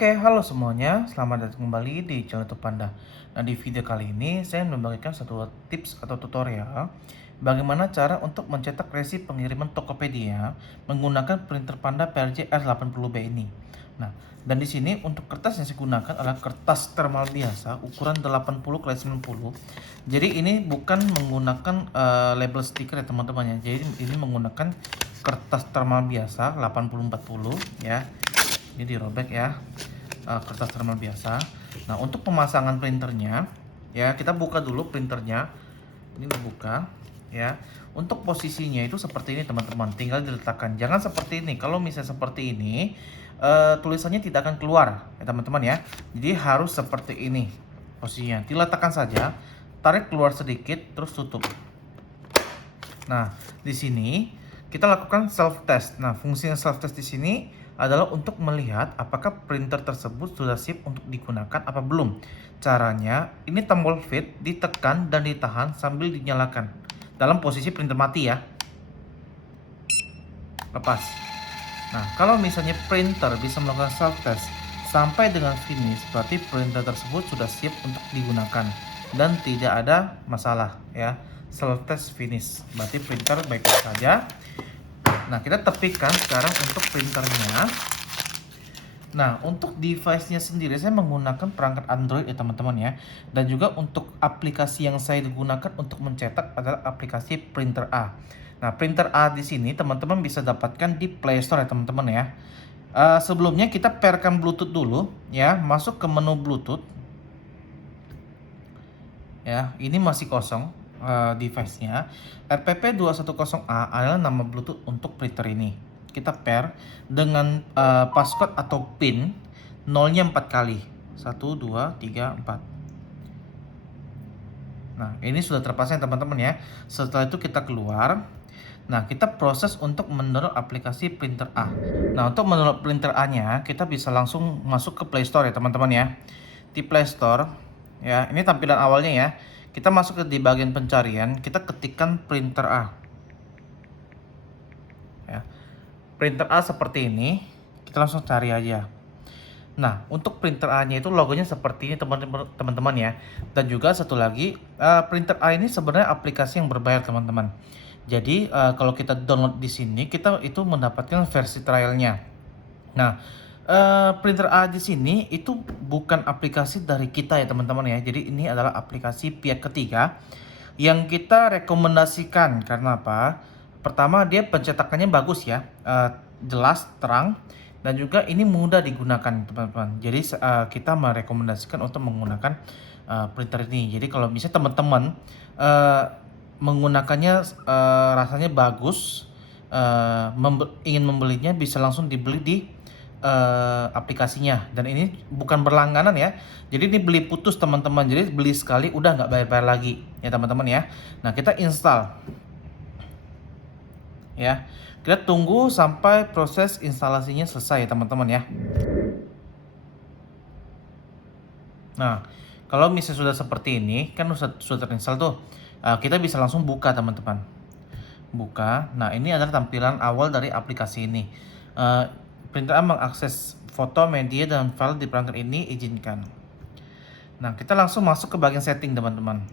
Oke, halo semuanya. Selamat datang kembali di channel YouTube Panda. Nah, di video kali ini saya membagikan satu tips atau tutorial bagaimana cara untuk mencetak resi pengiriman Tokopedia menggunakan printer Panda PRJ R80B ini. Nah, dan di sini untuk kertas yang saya gunakan adalah kertas thermal biasa ukuran 80 x 90. Jadi ini bukan menggunakan label stiker ya teman-teman ya. Jadi ini menggunakan kertas thermal biasa 80-40 ya. Ini dirobek ya, kertas thermal biasa. Nah, untuk pemasangan printernya ya, kita buka dulu printernya. Ini dibuka ya. Untuk posisinya itu seperti ini teman-teman, tinggal diletakkan. Jangan seperti ini. Kalau misalnya seperti ini, tulisannya tidak akan keluar ya teman-teman ya. Jadi harus seperti ini posisinya. Diletakkan saja, tarik keluar sedikit, terus tutup. Nah, di sini kita lakukan self test. Nah, fungsinya self test di sini adalah untuk melihat apakah printer tersebut sudah siap untuk digunakan apa belum. Caranya, ini tombol fit ditekan dan ditahan sambil dinyalakan dalam posisi printer mati ya. Lepas. Nah, kalau misalnya printer bisa melakukan self test sampai dengan finish, berarti printer tersebut sudah siap untuk digunakan dan tidak ada masalah ya. Self test finish, berarti printer baik-baik saja. Nah, kita tepikan sekarang untuk printernya. Nah, untuk device-nya sendiri saya menggunakan perangkat Android ya teman-teman ya. Dan juga untuk aplikasi yang saya gunakan untuk mencetak adalah aplikasi Printer A. Nah, Printer A di sini teman-teman bisa dapatkan di Play Store ya teman-teman ya. Sebelumnya kita pairkan Bluetooth dulu ya, masuk ke menu Bluetooth. Ya, ini masih kosong device-nya. RPP210A adalah nama Bluetooth untuk printer ini. Kita pair dengan passcode atau PIN nolnya 4 kali. 1, 2, 3, 4. Nah, ini sudah terpasang teman-teman ya. Setelah itu kita keluar. Nah, kita proses untuk mendownload aplikasi Printer A. Nah, untuk mendownload Printer A-nya, kita bisa langsung masuk ke Play Store ya teman-teman ya. Di Play Store, ya, ini tampilan awalnya ya. Kita masuk di bagian pencarian, kita ketikkan Printer A. Ya. Printer A seperti ini, kita langsung cari aja. Nah, untuk printer A-nya itu logonya seperti ini teman-teman ya. Dan juga satu lagi, printer A ini sebenarnya aplikasi yang berbayar teman-teman. Jadi kalau kita download di sini, kita itu mendapatkan versi trialnya. Nah, printer A di sini itu bukan aplikasi dari kita ya teman-teman ya. Jadi ini adalah aplikasi pihak ketiga yang kita rekomendasikan. Karena apa? Pertama, dia pencetakannya bagus ya, jelas, terang, dan juga ini mudah digunakan teman-teman. Jadi kita merekomendasikan untuk menggunakan printer ini. Jadi kalau bisa teman-teman menggunakannya rasanya bagus, ingin membelinya bisa langsung dibeli di aplikasinya. Dan ini bukan berlangganan ya, jadi ini beli putus teman-teman. Jadi beli sekali udah nggak bayar-bayar lagi ya teman-teman ya. Nah, kita install ya, kita tunggu sampai proses instalasinya selesai ya teman-teman ya. Nah, kalau misalnya sudah seperti ini kan sudah terinstall tuh, kita bisa langsung buka teman-teman. Buka. Nah, ini adalah tampilan awal dari aplikasi ini. Printer A mengakses foto, media, dan file di perangkat ini, izinkan. Nah, kita langsung masuk ke bagian setting teman-teman.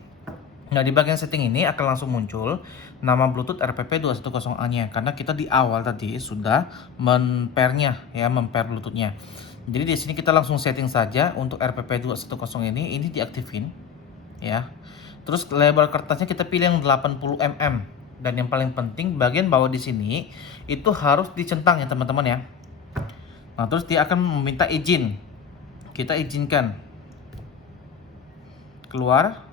Nah, di bagian setting ini akan langsung muncul nama Bluetooth RPP210A-nya karena kita di awal tadi sudah mempernya ya, memper Bluetooth-nya. Jadi di sini kita langsung setting saja untuk RPP210 ini diaktifin ya. Terus lebar kertasnya kita pilih yang 80 mm dan yang paling penting bagian bawah di sini itu harus dicentang ya teman-teman ya. Nah, terus dia akan meminta izin. Kita izinkan. Keluar.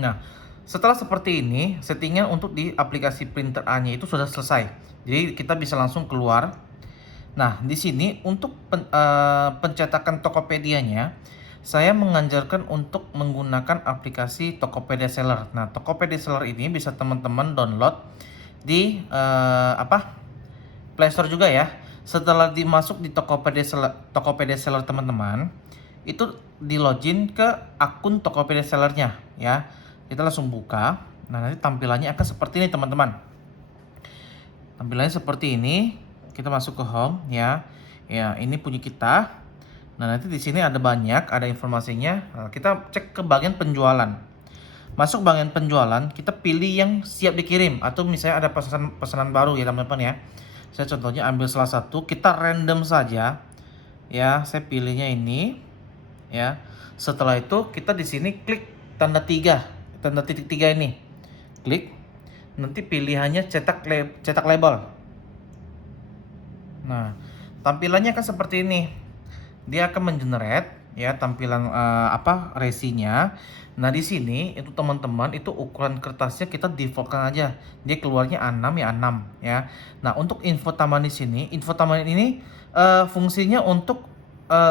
Nah, setelah seperti ini, settingan untuk di aplikasi Printer A-nya itu sudah selesai. Jadi kita bisa langsung keluar. Nah, di sini untuk pencetakan Tokopedia-nya, saya menganjurkan untuk menggunakan aplikasi Tokopedia Seller. Nah, Tokopedia Seller ini bisa teman-teman download di Play Store juga ya. Setelah dimasuk di Tokopedia Seller teman-teman, itu di login ke akun Tokopedia Sellernya ya. Kita langsung buka. Nah, nanti tampilannya akan seperti ini teman-teman. Tampilannya seperti ini. Kita masuk ke home ya. Ya, ini punya kita. Nah, nanti di sini ada banyak, ada informasinya. Nah, kita cek ke bagian penjualan. Masuk bagian penjualan, kita pilih yang siap dikirim atau misalnya ada pesanan baru ya teman-teman ya. Saya contohnya ambil salah satu, kita random saja. Ya, saya pilihnya ini ya. Setelah itu kita di sini klik tanda tanda titik 3 ini. Klik. Nanti pilihannya cetak label. Nah, tampilannya kan seperti ini. Dia akan mengenerate ya tampilan resinya. Nah, di sini itu teman-teman itu ukuran kertasnya kita defaultkan aja. Dia keluarnya A6 ya A6 ya. Nah, untuk info tambahan di sini, info tambahan ini fungsinya untuk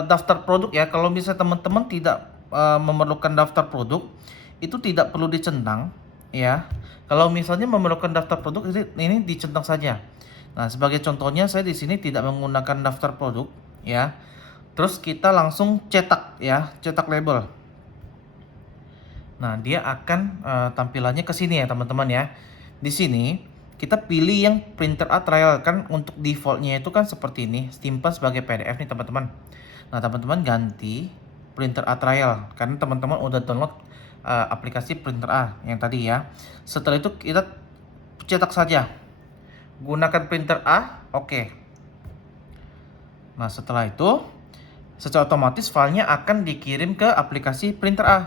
daftar produk ya. Kalau misalnya teman-teman tidak memerlukan daftar produk, itu tidak perlu dicentang ya. Kalau misalnya memerlukan daftar produk ini dicentang saja. Nah, sebagai contohnya saya di sini tidak menggunakan daftar produk ya. Terus kita langsung cetak ya, cetak label. Nah, dia akan tampilannya ke sini ya, teman-teman ya. Di sini kita pilih yang printer A trial, kan untuk defaultnya itu kan seperti ini, simpan sebagai PDF nih, teman-teman. Nah, teman-teman ganti printer A trial karena teman-teman udah download aplikasi printer A yang tadi ya. Setelah itu kita cetak saja. Gunakan printer A, oke. Nah, setelah itu secara otomatis filenya akan dikirim ke aplikasi printer A.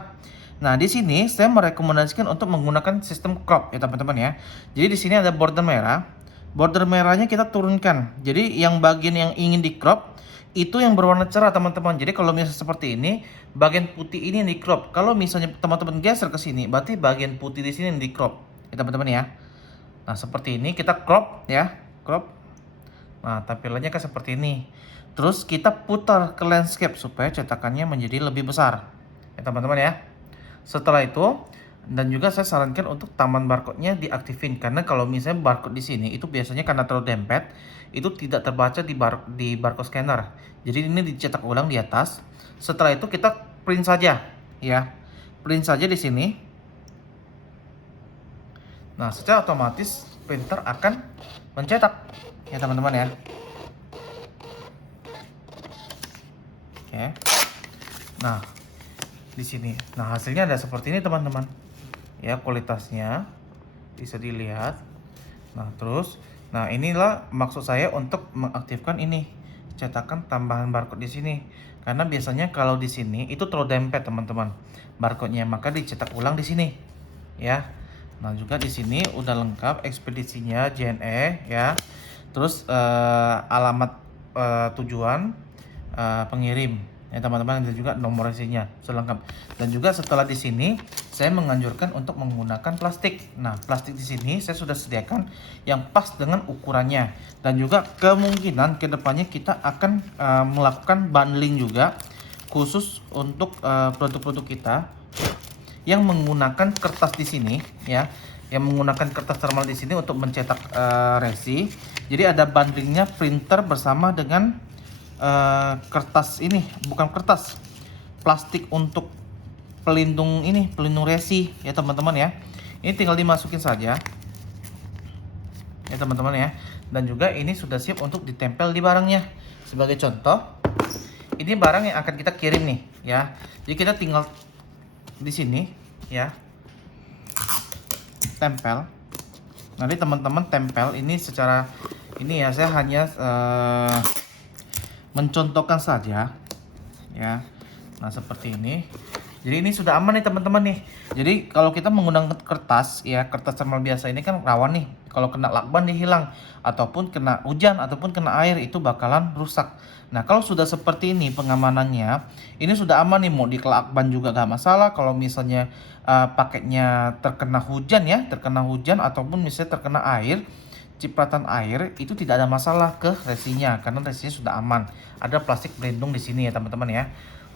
Nah, di sini saya merekomendasikan untuk menggunakan sistem crop ya teman-teman ya. Jadi di sini ada border merah. Border merahnya kita turunkan. Jadi yang bagian yang ingin di crop itu yang berwarna cerah teman-teman. Jadi kalau misalnya seperti ini, bagian putih ini yang di crop. Kalau misalnya teman-teman geser ke sini, berarti bagian putih di sini yang di crop ya teman-teman ya. Nah, seperti ini kita crop ya, crop. Nah, tampilannya kan seperti ini. Terus kita putar ke landscape supaya cetakannya menjadi lebih besar. Ya teman-teman ya. Setelah itu, dan juga saya sarankan untuk taman barcode-nya diaktifin. Karena kalau misalnya barcode di sini, itu biasanya karena terlalu dempet, itu tidak terbaca di barcode scanner. Jadi ini dicetak ulang di atas. Setelah itu kita print saja. Ya, print saja di sini. Nah, secara otomatis printer akan mencetak. Ya teman-teman ya. Oke. Nah, di sini. Nah, hasilnya ada seperti ini, teman-teman. Ya, kualitasnya bisa dilihat. Nah, terus inilah maksud saya untuk mengaktifkan ini. Cetakan tambahan barcode di sini. Karena biasanya kalau di sini itu terlalu dempet, teman-teman. Barcode-nya, maka dicetak ulang di sini. Ya. Nah, juga di sini udah lengkap ekspedisinya JNE ya. Terus alamat tujuan pengirim ya teman-teman, dan juga nomor resinya selengkap. Dan juga setelah di sini saya menganjurkan untuk menggunakan plastik. Nah, plastik di sini saya sudah sediakan yang pas dengan ukurannya, dan juga kemungkinan kedepannya kita akan melakukan bundling juga khusus untuk produk-produk kita yang menggunakan kertas di sini ya, yang menggunakan kertas thermal di sini untuk mencetak resi. Jadi ada bundlingnya printer bersama dengan kertas ini, bukan kertas, plastik untuk pelindung ini, pelindung resi ya teman-teman ya. Ini tinggal dimasukin saja ya teman-teman ya. Dan juga ini sudah siap untuk ditempel di barangnya. Sebagai contoh, ini barang yang akan kita kirim nih ya. Jadi kita tinggal di sini ya, tempel. Nanti teman-teman tempel ini secara ini ya, saya hanya mencontohkan saja ya. Nah, seperti ini. Jadi ini sudah aman nih teman-teman nih. Jadi kalau kita menggunakan kertas ya, kertas thermal biasa ini kan rawan nih. Kalau kena lakban dia hilang, ataupun kena hujan, ataupun kena air, itu bakalan rusak. Nah, kalau sudah seperti ini pengamanannya, ini sudah aman nih, mau di lakban juga gak masalah. Kalau misalnya paketnya terkena hujan ya, terkena hujan ataupun misalnya terkena air, cipratan air, itu tidak ada masalah ke resinya karena resinya sudah aman. Ada plastik pelindung di sini ya teman-teman ya.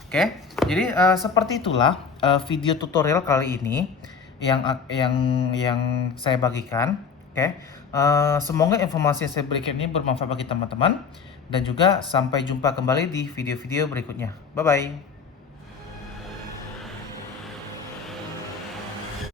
Oke, jadi seperti itulah video tutorial kali ini yang saya bagikan. Oke, semoga informasi yang saya berikan ini bermanfaat bagi teman-teman, dan juga sampai jumpa kembali di video-video berikutnya. Bye bye.